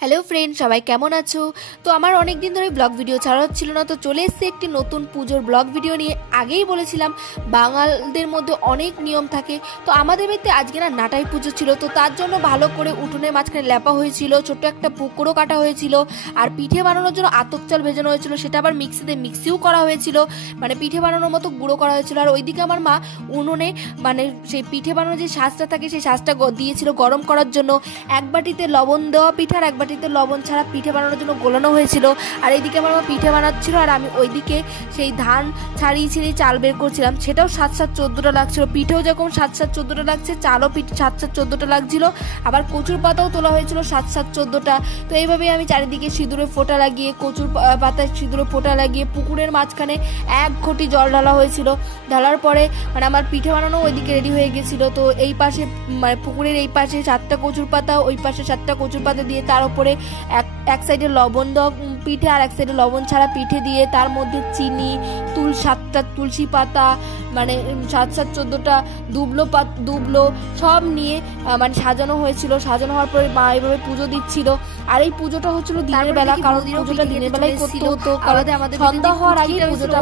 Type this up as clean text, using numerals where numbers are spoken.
Hello friend, সবাই কেমন আছো? তো আমার অনেক দিন ধরে ব্লগ ভিডিও ছাড়া হচ্ছিল না, তো চলে এসেছে একটি নতুন পুজোর ব্লগ ভিডিও নিয়ে। আগেই বলেছিলাম বাঙালদের মধ্যে অনেক নিয়ম থাকে, তো আমাদের বাড়িতে আজকে না নাটাই পুজো ছিল, তো তার জন্য ভালো করে উঠোনের মাঝখানে লেপা হয়েছিল, ছোট্ট একটা পুকুরও কাটা হয়েছিল, আর পিঠে বানানোর জন্য আতপ চাল ভেজানো হয়েছিল, সেটা আবার মিক্সিও করা হয়েছিল, মানে পিঠে বানানোর মতো গুঁড়ো করা হয়েছিল। আর ওইদিকে আমার মা উনুনে মানে সেই পিঠে বানানোর যে শাঁসটা থাকে সেই শাঁসটা দিয়েছিল গরম করার জন্য। এক বাটিতে লবণ দেওয়া পিঠে আর এক বাটিতে লবণ ছাড়া পিঠে বানানোর জন্য গোলানো হয়েছিল। আর এইদিকে আমার মা পিঠে বানাচ্ছিল, আর আমি ওইদিকে সেই ধান ছাড়িয়ে চাল বের করছিলাম। সেটাও 7-7-14টা লাগছিল, পিঠেও যেরকম 7-7-14টা লাগছে, চালও পিঠে 7-7-14টা লাগছিল। আবার কচুর পাতাও তোলা হয়েছিল 7-7-14টা। তো এইভাবেই আমি চারিদিকে সিঁদুরে ফোঁটা লাগিয়ে, কচুর পাতায় সিঁদুরে ফোঁটা লাগিয়ে, পুকুরের মাঝখানে এক ঘটি জল ঢালা হয়েছিল। ঢালার পরে মানে আমার পিঠে বানানো ওইদিকে রেডি হয়ে গেছিল। তো এই পাশে মানে পুকুরের এই পাশে 7টা কচুর পাতা, ওই পাশে 7টা কচুর পাতা দিয়ে তার উপরে এক সাইডে লবণ দেওয়া পিঠে আর এক সাইডে লবণ ছাড়া পিঠে দিয়ে, তার মধ্যে চিনি, 7টা তুলসী পাতা, মানে 7-7-14টা দুবলো সব নিয়ে মানে সাজানো হয়েছিল। সাজানো হওয়ার পরে মা এইভাবে পুজো দিচ্ছিল। আর এই পুজোটা হচ্ছিল দিনের বেলা, কারণ পুজোটা দিনের বেলায় করতে হতো, কারণ সন্ধ্যা হওয়ার আগে পুজোটা